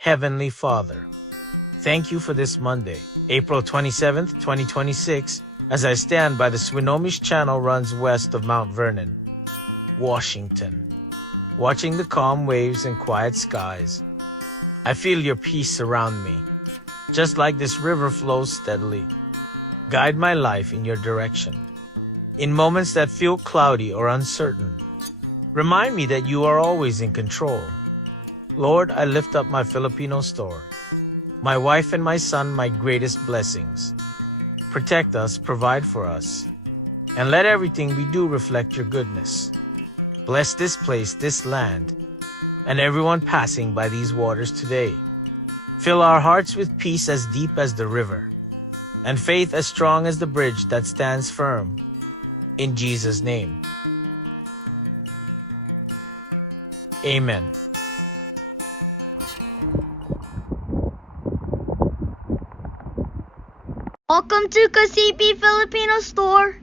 Heavenly Father, thank you for this Monday, April 27th, 2026, as I stand by the Swinomish Channel runs west of Mount Vernon, Washington. Watching the calm waves and quiet skies, I feel your peace surround me, just like this river flows steadily. Guide my life in your direction. In moments that feel cloudy or uncertain, remind me that you are always in control. Lord, I lift up my Filipino store, my wife and my son, my greatest blessings. Protect us, provide for us, and let everything we do reflect your goodness. Bless this place, this land, and everyone passing by these waters today. Fill our hearts with peace as deep as the river, and faith as strong as the bridge that stands firm. In Jesus' name. Amen. Welcome to Kasipi Filipino Store.